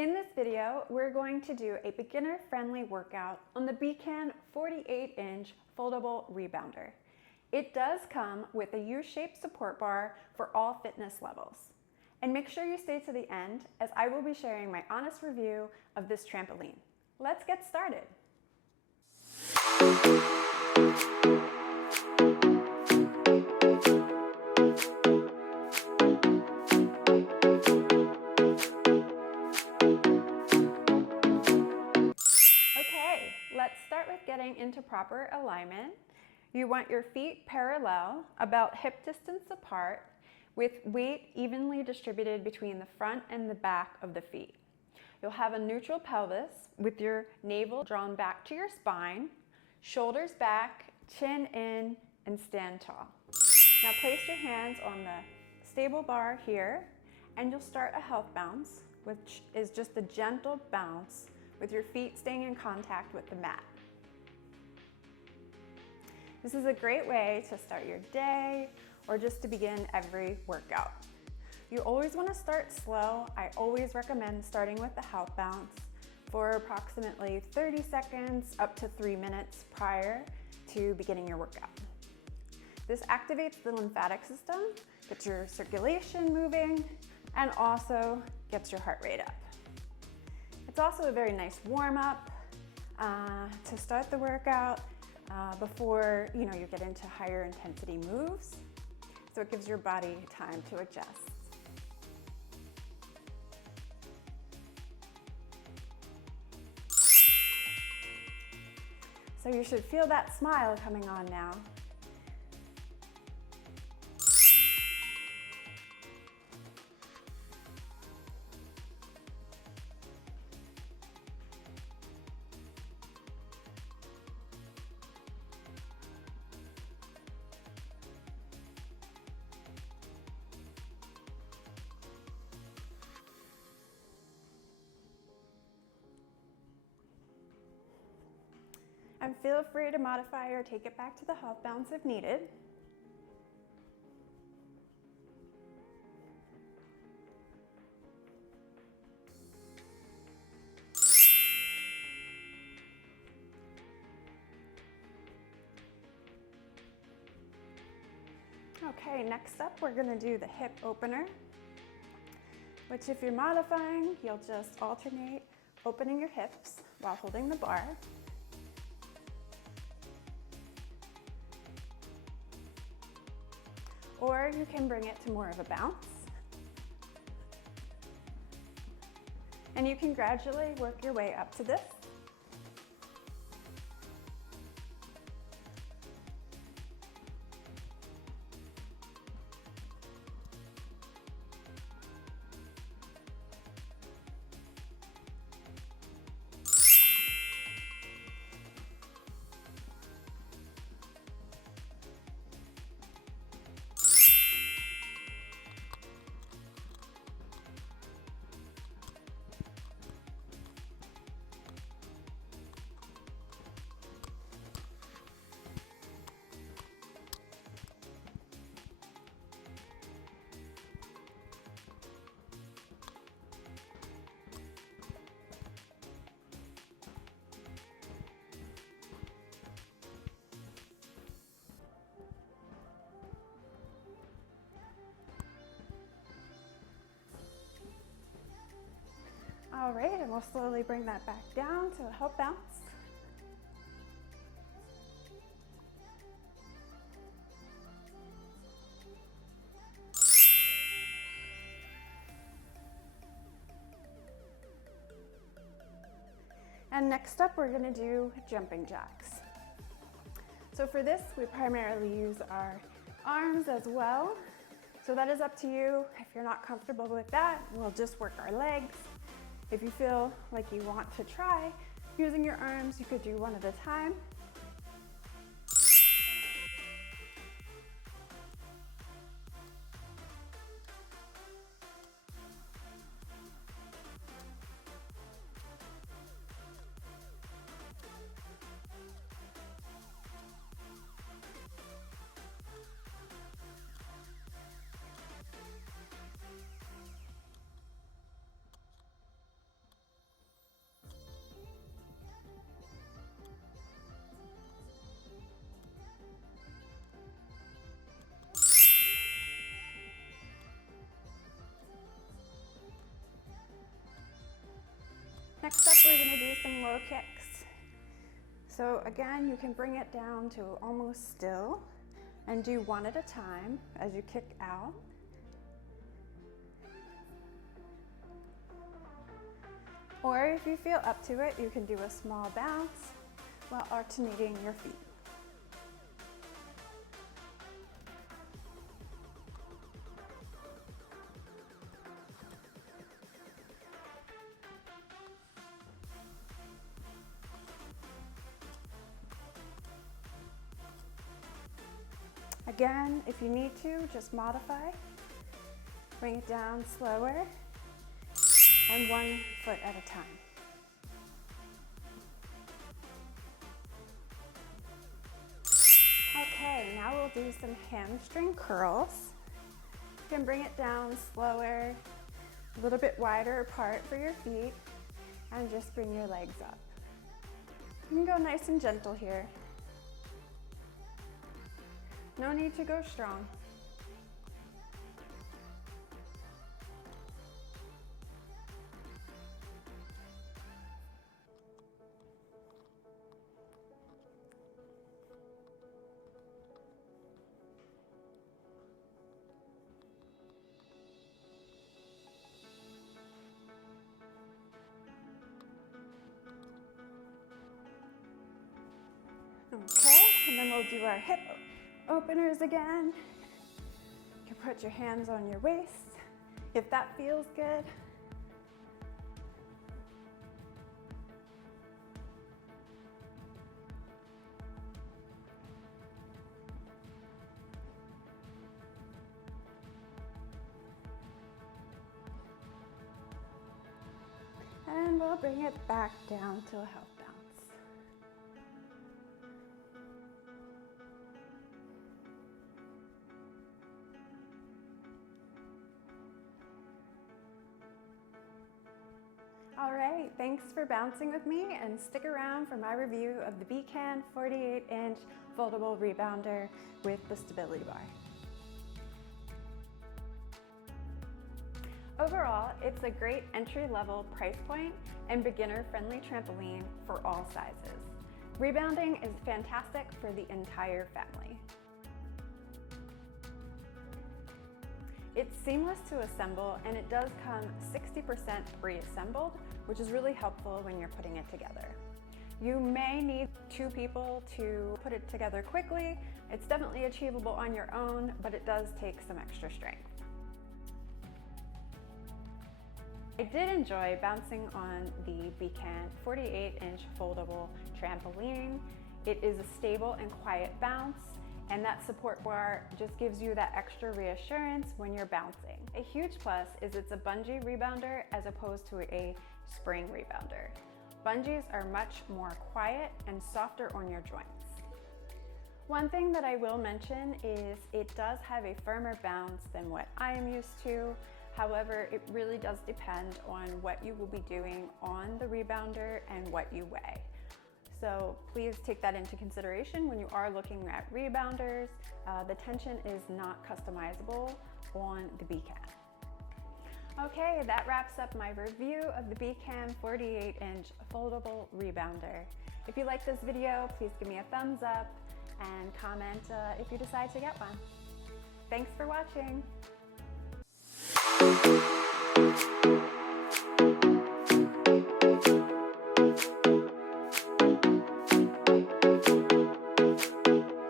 In this video, we're going to do a beginner-friendly workout on the BCAN 48-inch foldable rebounder. It does come with a U-shaped support bar for all fitness levels. And make sure you stay to the end, as I will be sharing my honest review of this trampoline. Let's get started. Let's start with getting into proper alignment. You want your feet parallel, about hip distance apart, with weight evenly distributed between the front and the back of the feet. You'll have a neutral pelvis with your navel drawn back to your spine, shoulders back, chin in, and stand tall. Now place your hands on the stable bar here, and you'll start a health bounce, which is just a gentle bounce with your feet staying in contact with the mat. This is a great way to start your day or just to begin every workout. You always want to start slow. I always recommend starting with the health bounce for approximately 30 seconds up to 3 minutes prior to beginning your workout. This activates the lymphatic system, gets your circulation moving, and also gets your heart rate up. It's also a very nice warm-up to start the workout before you get into higher intensity moves. So it gives your body time to adjust. So you should feel that smile coming on now. And feel free to modify or take it back to the health bounce if needed. Okay, next up we're going to do the hip opener, which if you're modifying, you'll just alternate opening your hips while holding the bar. Or you can bring it to more of a bounce. And you can gradually work your way up to this. All right, and we'll slowly bring that back down to a hip bounce. And next up, we're going to do jumping jacks. So for this, we primarily use our arms as well. So that is up to you. If you're not comfortable with that, we'll just work our legs. If you feel like you want to try using your arms, you could do one at a time. some low kicks. So again, you can bring it down to almost still and do one at a time as you kick out. Or if you feel up to it, you can do a small bounce while alternating your feet. Again, if you need to, just modify. Bring it down slower and 1 foot at a time. Okay, now we'll do some hamstring curls. You can bring it down slower, a little bit wider apart for your feet, and just bring your legs up. You can go nice and gentle here. No need to go strong. Okay, and then we'll do our hip openers again. You can put your hands on your waist if that feels good. And we'll bring it back down to a half bounce. All right, thanks for bouncing with me, and stick around for my review of the BCAN 48-inch foldable rebounder with the stability bar. Overall, it's a great entry-level price point and beginner-friendly trampoline for all sizes. Rebounding is fantastic for the entire family. It's seamless to assemble, and it does come 60% pre-assembled, which is really helpful when you're putting it together. You may need 2 people to put it together quickly. It's definitely achievable on your own, but it does take some extra strength. I did enjoy bouncing on the BCAN 48-inch foldable trampoline. It is a stable and quiet bounce, and that support bar just gives you that extra reassurance when you're bouncing. A huge plus is it's a bungee rebounder as opposed to a spring rebounder. Bungees are much more quiet and softer on your joints. One thing that I will mention is it does have a firmer bounce than what I am used to. However, it really does depend on what you will be doing on the rebounder and what you weigh. So please take that into consideration when you are looking at rebounders. The tension is not customizable on the BCAN. Okay, that wraps up my review of the BCAN 48-inch foldable rebounder. If you like this video, please give me a thumbs up and comment if you decide to get one. Thanks for watching.